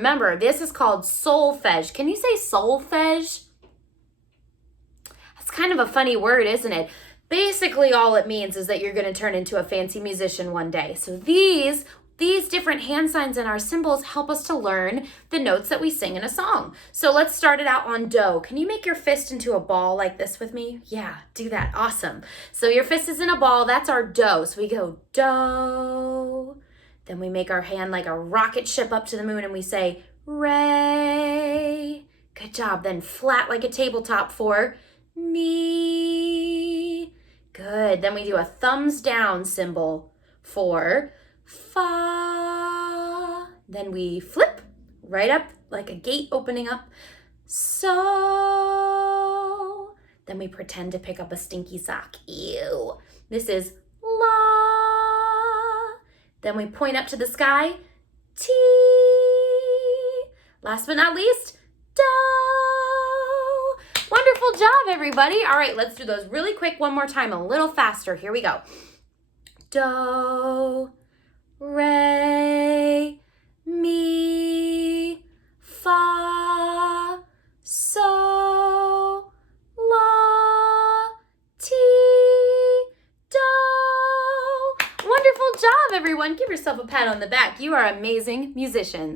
remember, this is called solfege. Can you say solfege? That's kind of a funny word, isn't it? Basically, all it means is that you're going to turn into a fancy musician one day. So these different hand signs and our symbols help us to learn the notes that we sing in a song. So let's start it out on do. Can you make your fist into a ball like this with me? Yeah, do that. Awesome. So your fist is in a ball. That's our do. So we go do. Then we make our hand like a rocket ship up to the moon and we say re. Good job. Then flat like a tabletop for mi. Good. Then we do a thumbs down symbol for fa. Then we flip right up like a gate opening up. So. Then we pretend to pick up a stinky sock. Ew. This is la. Then we point up to the sky. Ti. Last but not least, do. Wonderful job, everybody. All right, let's do those really quick one more time, a little faster. Here we go. Do, re, mi, fa, so, la, ti, do. Wonderful job, everyone. Give yourself a pat on the back. You are amazing musicians.